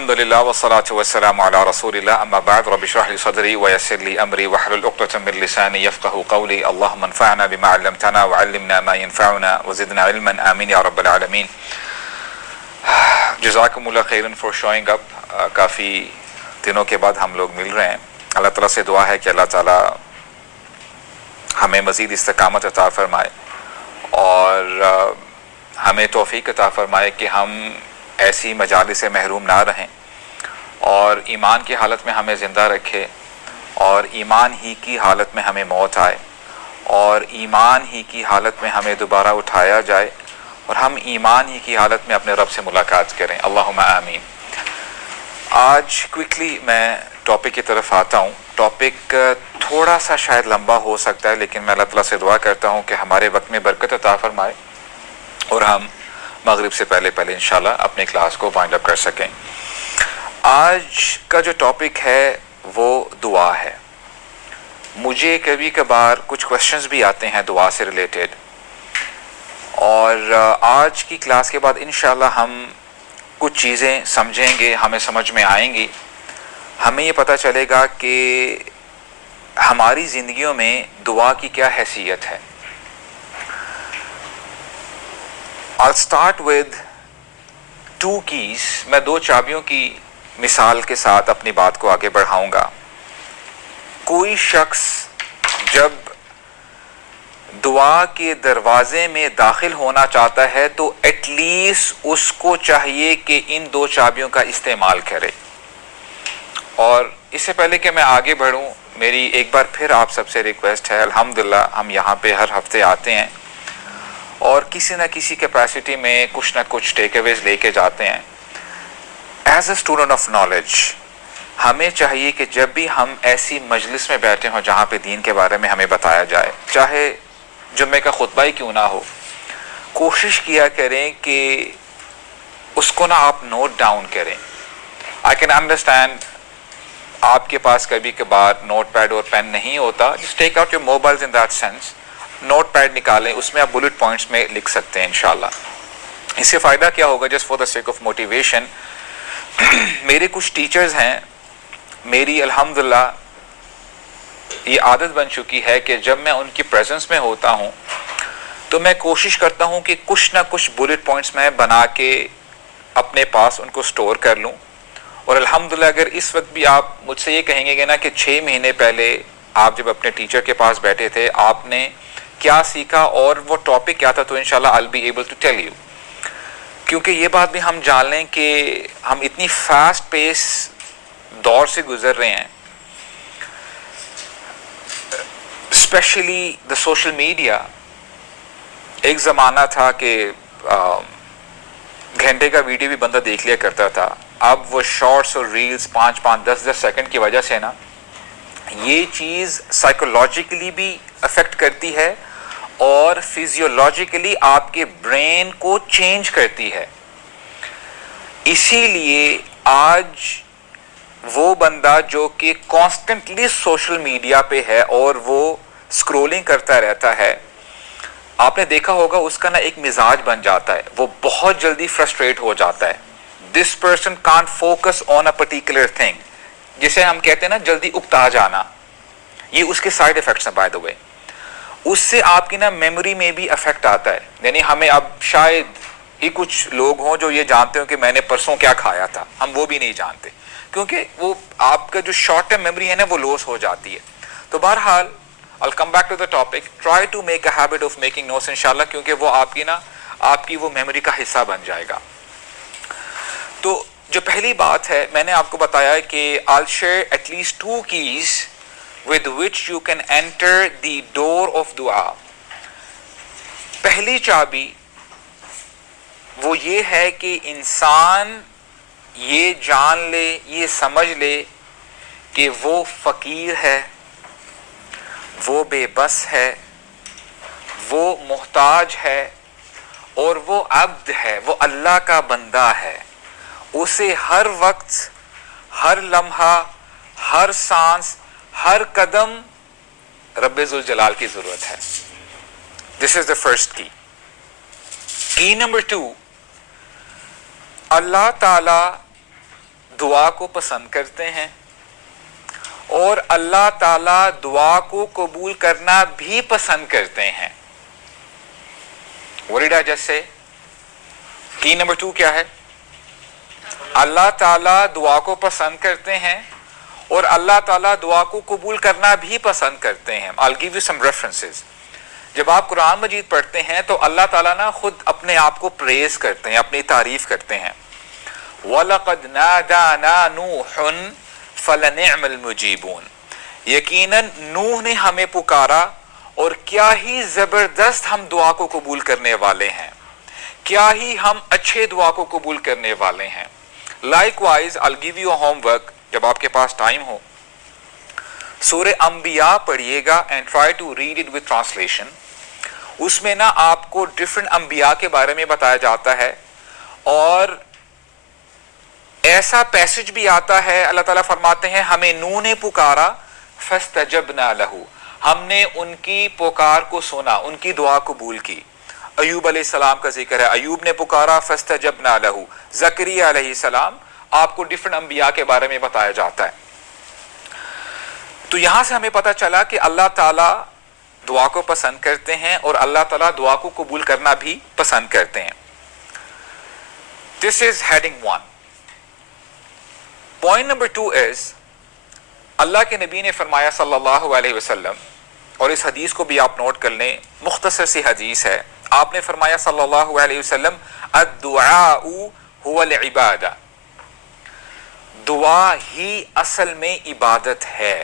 الحمدللہ والصلاة والسلام علی رسول اللہ اما بعد رب اشرح لی صدری ویسر لی امری واحلل عقدۃ من لسانی یفقهوا قولی اللهم انفعنا بما علمتنا وعلمنا ما ينفعنا وزدنا علما آمین یا رب العالمین. جزاکم اللہ خیرا فار شوئنگ اپ. کافی دنوں کے بعد ہم لوگ مل رہے ہیں. اللہ تعالیٰ سے دعا ہے کہ اللہ تعالیٰ ہمیں مزید استقامت عطا فرمائے اور ہمیں توفیق عطا فرمائے کہ ہم ایسی مجالس سے محروم نہ رہیں اور ایمان کی حالت میں ہمیں زندہ رکھے اور ایمان ہی کی حالت میں ہمیں موت آئے اور ایمان ہی کی حالت میں ہمیں دوبارہ اٹھایا جائے اور ہم ایمان ہی کی حالت میں اپنے رب سے ملاقات کریں. اللہم آمین. آج کوئکلی میں ٹاپک کی طرف آتا ہوں. ٹاپک تھوڑا سا شاید لمبا ہو سکتا ہے لیکن میں اللہ تعالیٰ سے دعا کرتا ہوں کہ ہمارے وقت میں برکت عطا فرمائے اور ہم مغرب سے پہلے انشاءاللہ اپنے کلاس کو وائنڈ اپ کر سکیں. آج کا جو ٹاپک ہے وہ دعا ہے. مجھے کبھی کبھار کچھ کویسچنز بھی آتے ہیں دعا سے ریلیٹڈ اور آج کی کلاس کے بعد انشاءاللہ ہم کچھ چیزیں سمجھیں گے, ہمیں سمجھ میں آئیں گی. ہمیں یہ پتہ چلے گا کہ ہماری زندگیوں میں دعا کی کیا حیثیت ہے. I'll start with two keys. میں دو چابیوں کی مثال کے ساتھ اپنی بات کو آگے بڑھاؤں گا. کوئی شخص جب دعا کے دروازے میں داخل ہونا چاہتا ہے تو ایٹ لیسٹ اس کو چاہیے کہ ان دو چابیوں کا استعمال کرے. اور اس سے پہلے کہ میں آگے بڑھوں میری ایک بار پھر آپ سب سے ریکویسٹ ہے. الحمدللہ ہم یہاں پہ ہر ہفتے آتے ہیں اور کسی نہ کسی کیپیسٹی میں کچھ نہ کچھ ٹیک اویز لے کے جاتے ہیں. As a student of knowledge ہمیں چاہیے کہ جب بھی ہم ایسی مجلس میں بیٹھے ہوں جہاں پہ دین کے بارے میں ہمیں بتایا جائے, چاہے جمعے کا خطبہ ہی کیوں نہ ہو, کوشش کیا کریں کہ اس کو نہ آپ نوٹ ڈاؤن کریں. آئی کین انڈرسٹینڈ آپ کے پاس کبھی کبھار نوٹ پیڈ اور پین نہیں ہوتا. Just take out your mobiles in that sense. Notepad نکالیں, اس میں آپ بلٹ پوائنٹس میں لکھ سکتے ہیں انشاءاللہ. اس سے فائدہ کیا ہوگا, just for the sake of motivation. میرے کچھ ٹیچرز ہیں, میری الحمدللہ یہ عادت بن چکی ہے کہ جب میں ان کی پریزنس میں ہوتا ہوں تو میں کوشش کرتا ہوں کہ کچھ نہ کچھ بلٹ پوائنٹس میں بنا کے اپنے پاس ان کو سٹور کر لوں. اور الحمدللہ اگر اس وقت بھی آپ مجھ سے یہ کہیں گے نا کہ 6 مہینے پہلے آپ جب اپنے ٹیچر کے پاس بیٹھے تھے آپ نے کیا سیکھا اور وہ ٹاپک کیا تھا, تو انشاءاللہ I'll be able to tell you. کیونکہ یہ بات بھی ہم جان لیں کہ ہم اتنی فاسٹ پیس دور سے گزر رہے ہیں, اسپیشلی دا سوشل میڈیا. ایک زمانہ تھا کہ گھنٹے کا ویڈیو بھی بندہ دیکھ لیا کرتا تھا. اب وہ شارٹس اور ریلز 5-5 10-10 سیکنڈ کی وجہ سے نا یہ چیز سائیکولوجیکلی بھی افیکٹ کرتی ہے اور فزیولوجیکلی آپ کے برین کو چینج کرتی ہے. اسی لیے آج وہ بندہ جو کہ کانسٹنٹلی سوشل میڈیا پہ ہے اور وہ اسکرولنگ کرتا رہتا ہے, آپ نے دیکھا ہوگا اس کا نا ایک مزاج بن جاتا ہے, وہ بہت جلدی فرسٹریٹ ہو جاتا ہے. This person can't focus on a particular thing, جسے ہم کہتے ہیں نا جلدی اکتا جانا. یہ اس کے سائڈ افیکٹس ہیں بائی دا وے. اس سے آپ کی نا میموری میں بھی افیکٹ آتا ہے. یعنی ہمیں اب شاید ہی کچھ لوگ ہوں جو یہ جانتے ہوں کہ میں نے پرسوں کیا کھایا تھا, ہم وہ بھی نہیں جانتے کیونکہ وہ آپ کا جو شارٹ ٹرم میموری ہے نا وہ لوس ہو جاتی ہے. تو بہرحال I'll come back to the topic. Try to make a habit of making notes انشاءاللہ, کیونکہ وہ آپ کی وہ میموری کا حصہ بن جائے گا. تو جو پہلی بات ہے میں نے آپ کو بتایا کہ I'll share at least 2 keys with which you can enter the door of dua. پہلی چابی وہ یہ ہے کہ انسان یہ جان لے, یہ سمجھ لے کہ وہ فقیر ہے, وہ بے بس ہے, وہ محتاج ہے اور وہ عبد ہے, وہ اللہ کا بندہ ہے. اسے ہر وقت, ہر لمحہ, ہر سانس, ہر قدم رب ذوالجلال کی ضرورت ہے. This is the first key. Key number 2, اللہ تعالی دعا کو پسند کرتے ہیں اور اللہ تعالیٰ دعا کو قبول کرنا بھی پسند کرتے ہیں. What did I just say? کی نمبر 2 کیا ہے؟ اللہ تعالیٰ دعا کو پسند کرتے ہیں اور اللہ تعالیٰ دعا کو قبول کرنا بھی پسند کرتے ہیں. I'll give you some references. جب آپ قرآن مجید پڑھتے ہیں تو اللہ تعالیٰ نا خود اپنے آپ کو پریز کرتے ہیں, اپنی تعریف کرتے ہیں. وَلَقَدْ نَادَانَا نُوحٌ فَلَنِعْمَ الْمُجِيبُونَ, یقیناً نوح نے ہمیں پکارا اور کیا ہی زبردست ہم دعا کو قبول کرنے والے ہیں, کیا ہی ہم اچھے دعا کو قبول کرنے والے ہیں. Likewise, I'll give you a homework, جب آپ کے پاس ٹائم ہو سورہ انبیاء پڑھیے گا and try to read it with translation. اس میں نا آپ کو ڈفرنٹ انبیاء کے بارے میں بتایا جاتا ہے اور ایسا پیسج بھی آتا ہے, اللہ تعالیٰ فرماتے ہیں ہمیں نوح نے پکارا فاستجبنا لہ, ہم نے ان کی پکار کو سنا, ان کی دعا قبول کی. ایوب علیہ السلام کا ذکر ہے, ایوب نے پکارا فاستجبنا لہ. زکریا علیہ السلام, آپ کو ڈفرنٹ انبیاء کے بارے میں بتایا جاتا ہے. تو یہاں سے ہمیں پتہ چلا کہ اللہ تعالیٰ دعا کو پسند کرتے ہیں اور اللہ تعالیٰ دعا کو قبول کرنا بھی پسند کرتے ہیں. This is heading 1. Point number 2 is, اللہ کے نبی نے فرمایا صلی اللہ علیہ وسلم, اور اس حدیث کو بھی آپ نوٹ کر لیں, مختصر سی حدیث ہے. آپ نے فرمایا صلی اللہ علیہ وسلم الدعاء هو العبادہ, دعا ہی اصل میں عبادت ہے.